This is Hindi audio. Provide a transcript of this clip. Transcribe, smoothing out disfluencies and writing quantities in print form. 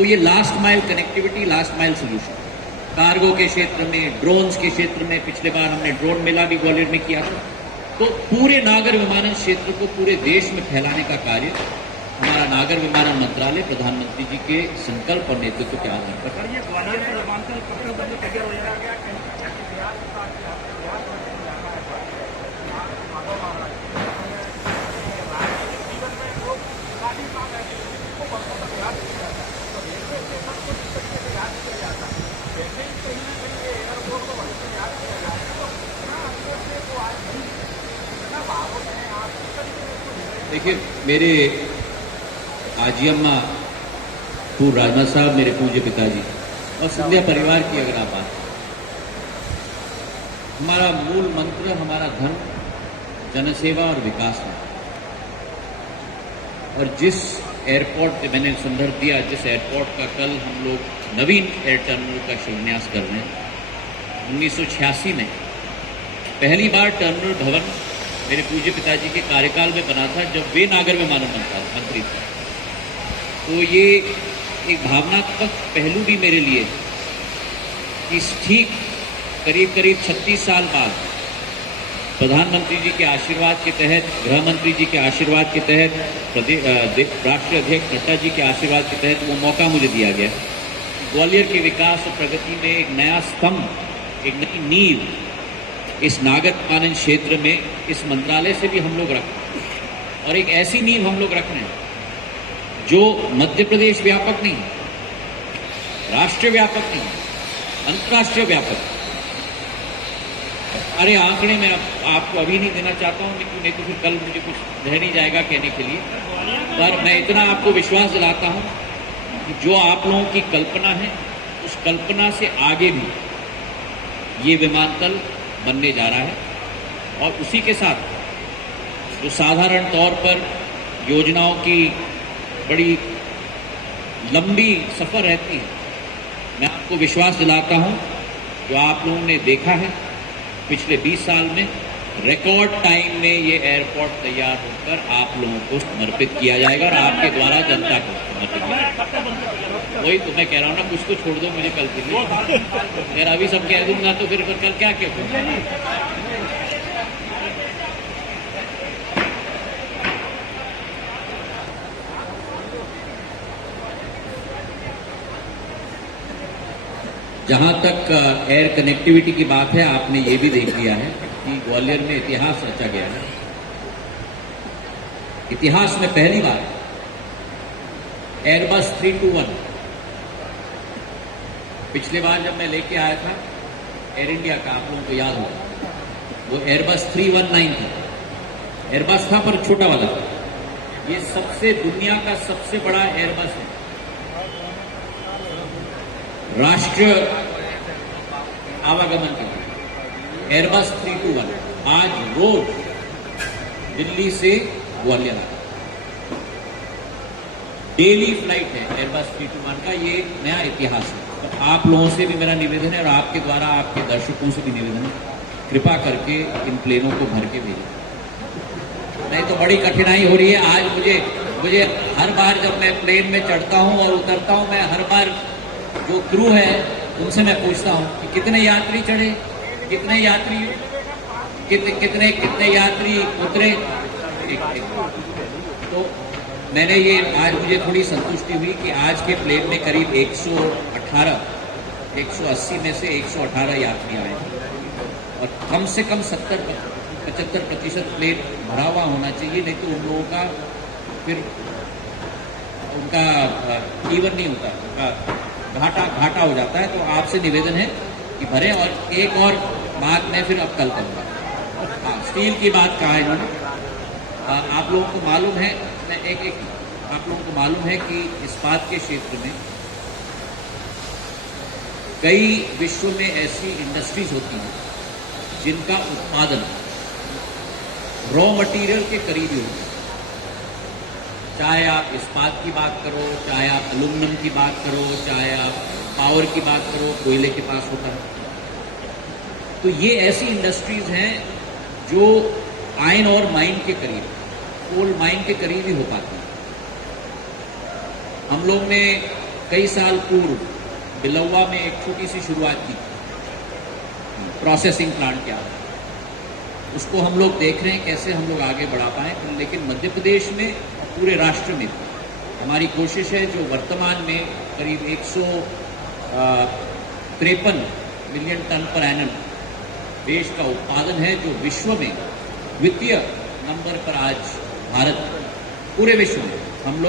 तो ये last mile connectivity, last mile solution, cargo के क्षेत्र में, ड्रोन्स के क्षेत्र में, पिछले बार हमने ड्रोन मेला भी ग्वालियर में किया था। तो पूरे नागर विमानन क्षेत्र को पूरे देश में फैलाने का कार्य हमारा नागर विमानन मंत्रालय प्रधानमंत्री जी के संकल्प और नेतृत्व के आधार पर। देखिए, मेरे आजियम्मा पूर्व राजनाथ साहब, मेरे पूज्य पिताजी और सिंधिया परिवार की अगर आप बात, हमारा मूल मंत्र, हमारा धर्म जनसेवा और विकास है। और जिस एयरपोर्ट मैंने संदर्भ दिया, जिस एयरपोर्ट का कल हम लोग नवीन एयर टर्मिनल का शिलान्यास कर रहे हैं, 1986 में पहली बार टर्मिनल भवन मेरे पूज्य पिताजी के कार्यकाल में बना था, जब वे नागर विमानन मंत्री थे। तो ये एक भावनात्मक पहलू भी मेरे लिए, इस ठीक करीब 36 साल बाद प्रधानमंत्री जी के आशीर्वाद के तहत, गृह मंत्री जी के आशीर्वाद के तहत, राष्ट्रीय अध्यक्ष नड्डा जी के आशीर्वाद के तहत वो मौका मुझे दिया गया। ग्वालियर के विकास और प्रगति में एक नया स्तंभ, एक नई नींव इस नागर विमानन क्षेत्र में इस मंत्रालय से भी हम लोग रख रहे हैं। और एक ऐसी नींव हम लोग रख रहे हैं जो मध्य प्रदेश व्यापक नहीं, राष्ट्रीय व्यापक नहीं, अंतर्राष्ट्रीय व्यापक। अरे आंकड़े में आपको अभी नहीं देना चाहता हूं, नहीं तो फिर कल मुझे कुछ रह नहीं जाएगा कहने के लिए। पर मैं इतना आपको विश्वास दिलाता हूं कि जो आप लोगों की कल्पना है, उस कल्पना से आगे भी ये विमानतल बनने जा रहा है। और उसी के साथ जो साधारण तौर पर योजनाओं की बड़ी लंबी सफर रहती है, मैं आपको विश्वास दिलाता हूं, जो आप लोगों ने देखा है पिछले 20 साल में, रिकॉर्ड टाइम में ये एयरपोर्ट तैयार होकर आप लोगों को समर्पित किया जाएगा और आपके द्वारा जनता को समर्पित किया जाएगा। वही तो मैं कह रहा हूँ ना, कुछ तो छोड़ दो मुझे कल के लिए। अगर अभी सब कह दूंगा तो फिर कल क्या कहूँगा। जहां तक एयर कनेक्टिविटी की बात है, आपने ये भी देख लिया है कि ग्वालियर में इतिहास रचा गया है। इतिहास में पहली बार एयरबस 321, पिछले बार जब मैं लेके आया था एयर इंडिया का, आप लोगों को याद होगा, वो एयरबस 319 था। एयरबस था पर छोटा वाला था। ये सबसे दुनिया का सबसे बड़ा एयरबस है, राष्ट्रीय आवागमन के लिए। एयरबस 321 आज रोज दिल्ली से ग्वालियर आता है, डेली फ्लाइट है एयरबस 321 का। ये नया इतिहास है। तो आप लोगों से भी मेरा निवेदन है और आपके द्वारा आपके दर्शकों से भी निवेदन है, कृपा करके इन प्लेनों को भर के भेजें। नहीं तो बड़ी कठिनाई हो रही है। आज मुझे हर बार जब मैं प्लेन में चढ़ता हूं और उतरता हूं, मैं हर बार जो क्रू है उनसे मैं पूछता हूं कि कितने यात्री चढ़े, कितने यात्री उतरे। तो मैंने ये, आज मुझे थोड़ी संतुष्टि हुई कि आज के प्लेन में करीब 180 में से 118 यात्री आए और कम से कम 70-75% प्लेन भरा हुआ होना चाहिए, नहीं तो उन लोगों का फिर उनका इवन नहीं होता, घाटा हो जाता है। तो आपसे निवेदन है कि भरें। और एक और बात मैं फिर अब कल करूँगा। हाँ, स्टील की बात कहा है इन्होंने। आप लोगों को मालूम है, मैं आप लोगों को मालूम है कि इस्पात के क्षेत्र में कई विश्व में ऐसी इंडस्ट्रीज होती हैं जिनका उत्पादन रॉ मटेरियल के करीबी होता है। चाहे आप इस्पात की बात करो, चाहे आप एल्यूमिनियम की बात करो, चाहे आप पावर की बात करो, कोयले के पास होता है। तो ये ऐसी इंडस्ट्रीज हैं जो आयन और माइन के करीब, कोल माइन के करीब ही हो पाती है। हम लोग ने कई साल पूर्व बिलौवा में एक छोटी सी शुरुआत की, प्रोसेसिंग प्लांट क्या है, उसको हम लोग देख रहे हैं कैसे हम लोग आगे बढ़ा पाएँ। लेकिन मध्य प्रदेश में और पूरे राष्ट्र में हमारी कोशिश है जो वर्तमान में करीब 153 मिलियन टन पर एनम देश का उत्पादन है, जो विश्व में द्वितीय नंबर पर आज भारत, पूरे विश्व में हम लोग